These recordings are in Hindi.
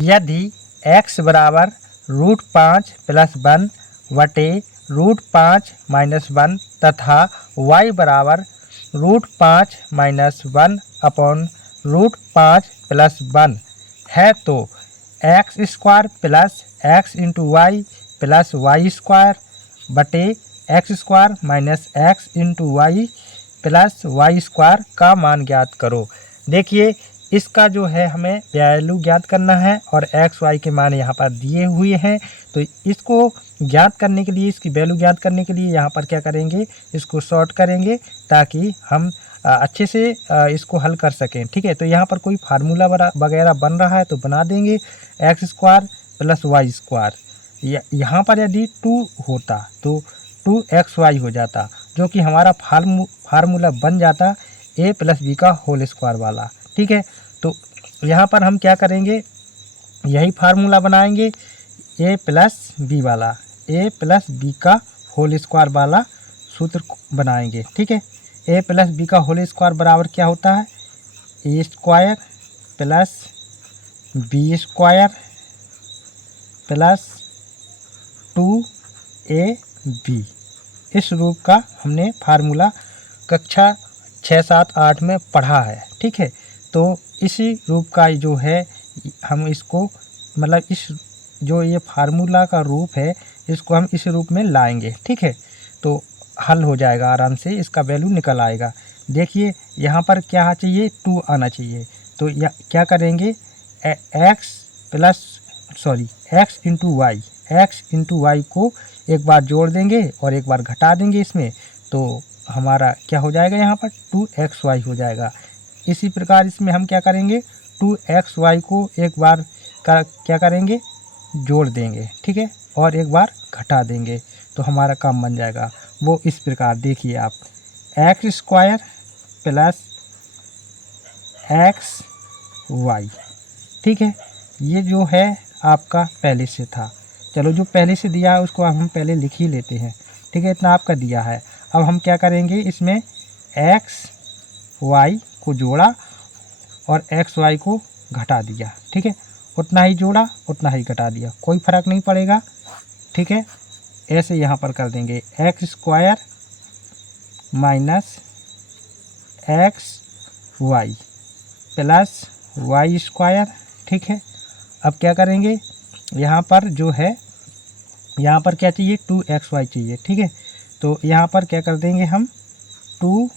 यदि x बराबर √5 + 1 बटे √5 - 1 तथा y बराबर √5 - 1 अपॉन √5 + 1 है तो x² plus x into Y plus Y square बटे x² minus x into Y plus Y square का मान ज्ञात करो। देखिए इसका जो है हमें वैल्यू ज्ञात करना है और एक्स वाई के मान यहाँ पर दिए हुए हैं। तो इसको ज्ञात करने के लिए, इसकी वैल्यू ज्ञात करने के लिए यहाँ पर क्या करेंगे, इसको शॉर्ट करेंगे ताकि हम अच्छे से इसको हल कर सकें। ठीक है, तो यहाँ पर कोई फार्मूला वगैरह बन रहा है तो बना देंगे। x² प्लस वाई स्क्वायर, यहाँ पर यदि 2 होता तो 2xy हो जाता, जो कि हमारा फार्मूला बन जाता a + b का होल स्क्वायर वाला। ठीक है, तो यहाँ पर हम क्या करेंगे, यही फार्मूला बनाएंगे a + b वाला, a + b का होल स्क्वायर वाला सूत्र बनाएंगे। ठीक है, a + b का होल स्क्वायर बराबर क्या होता है, a² plus b² plus 2ab। इस रूप का हमने फार्मूला कक्षा 6, 7, 8 में पढ़ा है। ठीक है, तो इसी रूप का जो है हम इसको, मतलब इस जो ये फार्मूला का रूप है इसको हम इस रूप में लाएंगे। ठीक है, तो हल हो जाएगा आराम से, इसका वैल्यू निकल आएगा। देखिए यहाँ पर क्या चाहिए, 2 आना चाहिए। तो क्या करेंगे, x इंटू वाई को एक बार जोड़ देंगे और एक बार घटा देंगे इसमें, तो हमारा क्या हो जाएगा, यहाँ पर 2xy हो जाएगा। इसी प्रकार इसमें हम क्या करेंगे, 2xy को एक बार क्या करेंगे, जोड़ देंगे। ठीक है, और एक बार घटा देंगे तो हमारा काम बन जाएगा। वो इस प्रकार देखिए आप, x² प्लस xy। ठीक है, ये जो है आपका पहले से था। चलो जो पहले से दिया है उसको हम पहले लिख ही लेते हैं। ठीक है, इतना आपका दिया है। अब हम क्या करेंगे, इसमें xy को जोड़ा और xy को घटा दिया। ठीक है, उतना ही जोड़ा उतना ही घटा दिया, कोई फ़र्क नहीं पड़ेगा। ठीक है, ऐसे यहाँ पर कर देंगे x² minus xy plus Y square. ठीक है, अब क्या करेंगे, यहाँ पर जो है, यहाँ पर क्या चाहिए, 2xy चाहिए। ठीक है, तो यहाँ पर क्या कर देंगे हम, 2,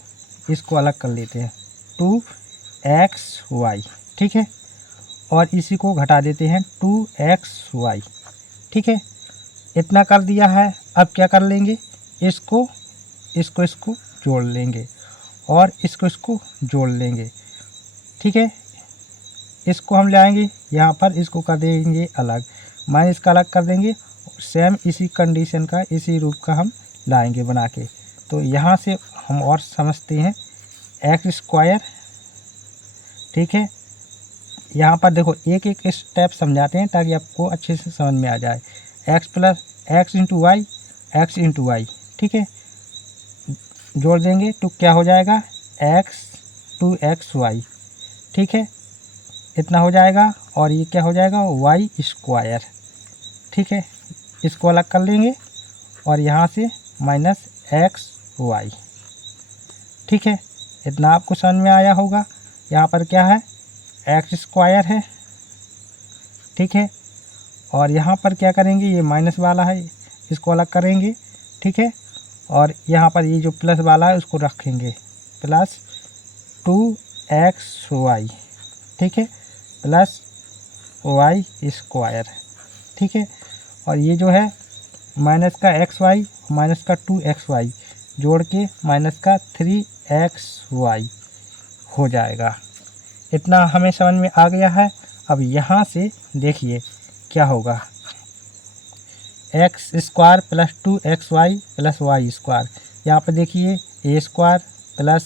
इसको अलग कर लेते हैं, 2xy। ठीक है, और इसी को घटा देते हैं 2xy। ठीक है, इतना कर दिया है। अब क्या कर लेंगे, इसको जोड़ लेंगे और इसको जोड़ लेंगे। ठीक है, इसको हम ले आएंगे यहाँ पर, इसको कर देंगे अलग, माइनस का अलग कर देंगे। सेम इसी कंडीशन का, इसी रूप का हम लाएंगे बना के। तो यहाँ से हम और समझते हैं, x²। ठीक है, यहाँ पर देखो एक एक स्टेप समझाते हैं ताकि आपको अच्छे से समझ में आ जाए। x into Y. ठीक है, जोड़ देंगे तो क्या हो जाएगा, x2xy। ठीक है, इतना हो जाएगा और ये क्या हो जाएगा, y²। ठीक है, इसको अलग कर लेंगे और यहाँ से माइनस xy। ठीक है, इतना आपको समझ में आया होगा। यहाँ पर क्या है, x² है। ठीक है, और यहाँ पर क्या करेंगे, ये माइनस वाला है, इसको अलग करेंगे। ठीक है, और यहाँ पर ये जो प्लस वाला है उसको रखेंगे, प्लस 2xy। ठीक है, प्लस y²। ठीक है, और ये जो है माइनस का xy माइनस का 2xy जोड़ के माइनस का 3xy हो जाएगा। इतना हमें समझ में आ गया है। अब यहाँ से देखिए क्या होगा, x² plus 2xy plus y²। यहाँ पर देखिए a² plus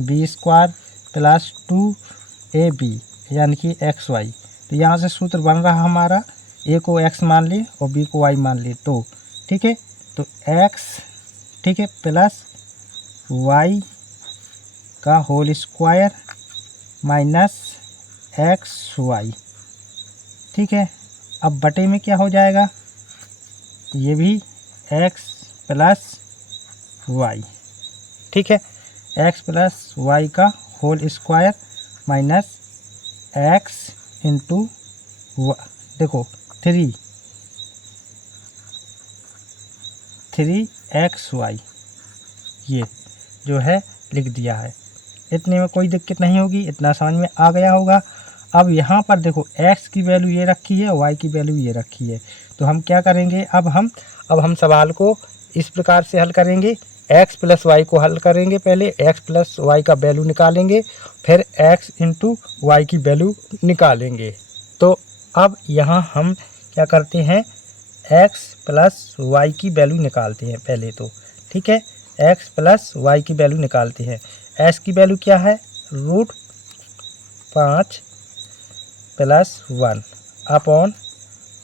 b² plus 2ab यानी कि xy। तो यहाँ से सूत्र बन रहा हमारा, a को x मान ले और b को y मान ले तो। ठीक है, तो x, ठीक है, प्लस y का होल स्क्वायर माइनस xy। ठीक है। अब बटे में क्या हो जाएगा, ये भी x प्लस वाई, ठीक है, x प्लस वाई का whole square minus x into देखो 3xy, ये जो है लिख दिया है। इतने में कोई दिक्कत नहीं होगी, इतना समझ में आ गया होगा। अब यहाँ पर देखो x की वैल्यू ये रखी है, y की वैल्यू ये रखी है, तो हम क्या करेंगे, अब हम सवाल को इस प्रकार से हल करेंगे। x प्लस वाई को हल करेंगे, पहले x प्लस वाई का वैल्यू निकालेंगे, फिर x इंटू वाई की वैल्यू निकालेंगे। तो अब यहाँ हम क्या करते हैं, x प्लस वाई की वैल्यू निकालते हैं पहले तो, ठीक है। x प्लस वाई की वैल्यू निकालते हैं। x की वैल्यू क्या है, √5 प्लस 1 अपॉन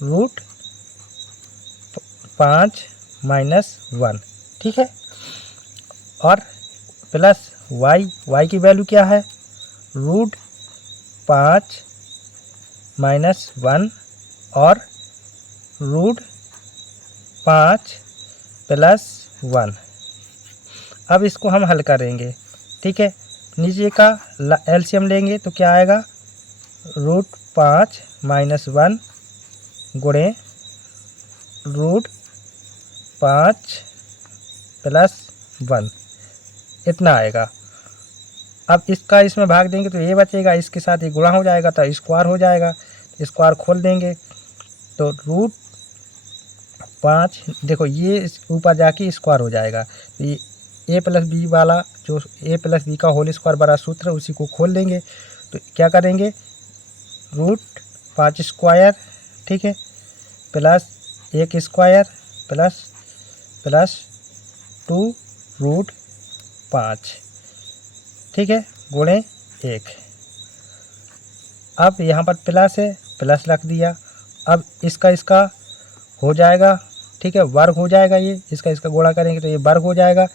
√5 माइनस 1, ठीक है। और प्लस y की वैल्यू क्या है, √5 माइनस 1 और √5 प्लस 1। अब इसको हम हल करेंगे, ठीक है। नीचे का एलसीएम लेंगे तो क्या आएगा, √5 माइनस 1 गुणे √5 प्लस 1, इतना आएगा। अब इसका इसमें भाग देंगे तो ये बचेगा, इसके साथ ये गुणा हो जाएगा तो स्क्वायर हो जाएगा, स्क्वायर खोल देंगे तो √5, देखो ये ऊपर जाके स्क्वायर हो जाएगा। तो ये a प्लस बी वाला जो a प्लस बी का होल स्क्वायर बड़ा सूत्र है, उसी को खोल देंगे तो क्या करेंगे, √5 स्क्वायर, ठीक है, प्लस 1 स्क्वायर प्लस 2√5, ठीक है, गुणे 1। अब यहाँ पर प्लस है, प्लस रख दिया। अब इसका हो जाएगा, ठीक है, वर्ग हो जाएगा, ये इसका गुणा करेंगे तो ये वर्ग हो जाएगा।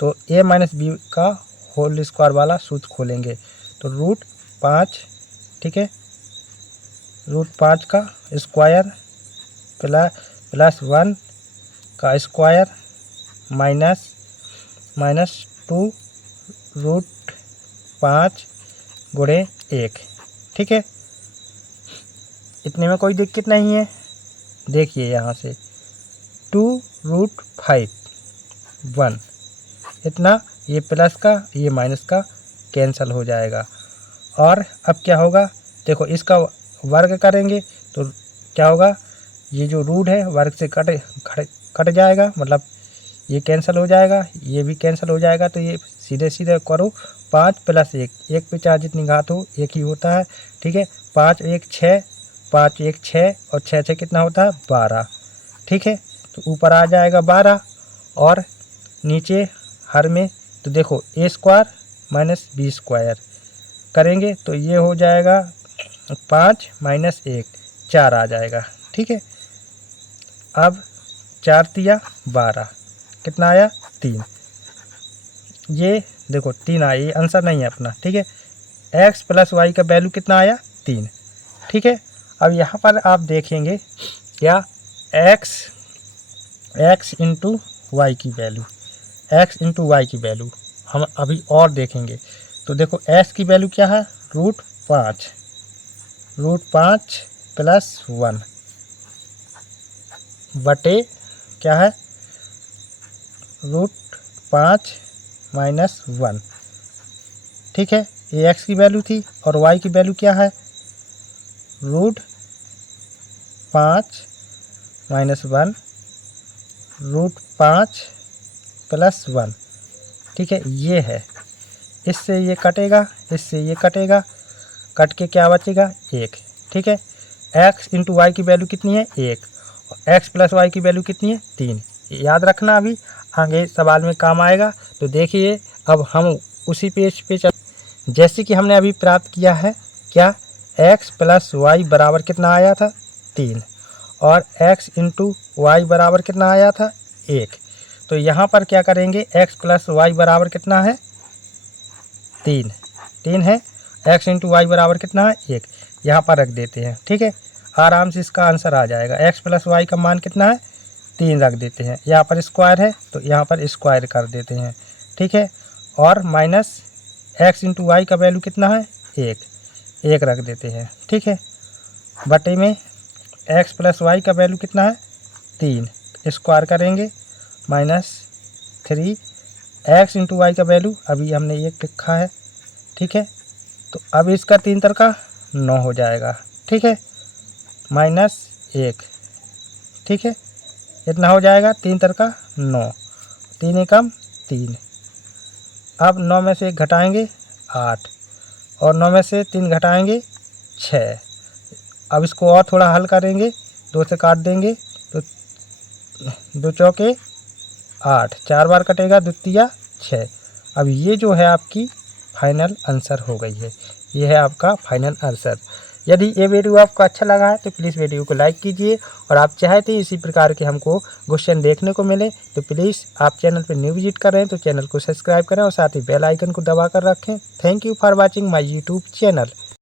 तो a माइनस बी का होल स्क्वायर वाला सूत्र खोलेंगे तो √5, ठीक है, √5 का स्क्वायर प्लस 1 का स्क्वायर माइनस 2√5 गुणे 1, ठीक है। इतने में कोई दिक्कत नहीं है। देखिए यहाँ से 2√5 1, इतना, ये प्लस का ये माइनस का कैंसिल हो जाएगा। और अब क्या होगा, देखो इसका वर्ग करेंगे तो क्या होगा, ये जो रूट है वर्ग से कट जाएगा, मतलब ये कैंसिल हो जाएगा, ये भी कैंसिल हो जाएगा। तो ये सीधे सीधे करो, 5 प्लस 1, 1 पे 4 जितनी घात हो 1 ही होता है, ठीक है। 5 1 6, 5 1 6 और 6 6 कितना होता है, 12, ठीक है। तो ऊपर आ जाएगा 12 और नीचे हर में तो देखो a square minus B square करेंगे तो ये हो जाएगा 5 माइनस 1, 4 आ जाएगा, ठीक है। अब 4 तिया 12, कितना आया, 3, ये देखो 3 आया, ये आंसर नहीं है अपना, ठीक है। x प्लस वाई का वैल्यू कितना आया, 3, ठीक है। अब यहाँ पर आप देखेंगे क्या, x इंटू वाई की वैल्यू, x इंटू वाई की वैल्यू हम अभी और देखेंगे। तो देखो x की वैल्यू क्या है, √5 प्लस 1 बटे क्या है, √5 माइनस 1, ठीक है। ये x की वैल्यू थी और y की वैल्यू क्या है, √5 माइनस 1 √5 प्लस 1, ठीक है, ये है। इससे ये कटेगा, इससे ये कटेगा, कट के क्या बचेगा, 1, ठीक है। x इंटू वाई की वैल्यू कितनी है, 1, और x प्लस वाई की वैल्यू कितनी है, 3। याद रखना, अभी आगे सवाल में काम आएगा। तो देखिए अब हम उसी पेज पे चल, जैसे कि हमने अभी प्राप्त किया है क्या, x प्लस वाई बराबर कितना आया था, 3, और x इंटू वाई बराबर कितना आया था, 1। तो यहाँ पर क्या करेंगे, x प्लस वाई बराबर कितना है, 3 है, x इंटू वाई बराबर कितना है, 1, यहाँ पर रख देते हैं, ठीक है। आराम से इसका आंसर आ जाएगा। एक्स प्लस वाई का मान कितना है 3 रख देते हैं, यहाँ पर स्क्वायर है तो यहाँ पर स्क्वायर कर देते हैं, ठीक है। और माइनस एक्स इंटू वाई का वैल्यू कितना है 1 रख देते हैं, ठीक है। बटे में एक्स प्लस वाई का वैल्यू कितना है 3, स्क्वायर करेंगे -3 एक्स इंटू वाई का वैल्यू अभी हमने 1 लिखा है, ठीक है। तो अब इसका 3 तरका 9 हो जाएगा, ठीक है, -1, ठीक है। इतना हो जाएगा 3 तरका 9, 3 एकम 3। अब 9 में से 1 घटाएंगे 8 और 9 में से 3 घटाएंगे 6। अब इसको और थोड़ा हल करेंगे, 2 से काट देंगे तो 2 चौके 8, 4 बार कटेगा, 2 तिया 6। अब ये जो है आपकी फाइनल आंसर हो गई है, ये है आपका फाइनल आंसर। यदि ये वीडियो आपको अच्छा लगा है तो प्लीज़ वीडियो को लाइक कीजिए, और आप चाहते हैं इसी प्रकार के हमको क्वेश्चन देखने को मिले तो प्लीज़ आप चैनल पर न्यू विजिट कर रहे हैं तो चैनल को सब्सक्राइब करें और साथ ही बेल आइकन को दबा कर रखें। Thank you for watching my YouTube channel.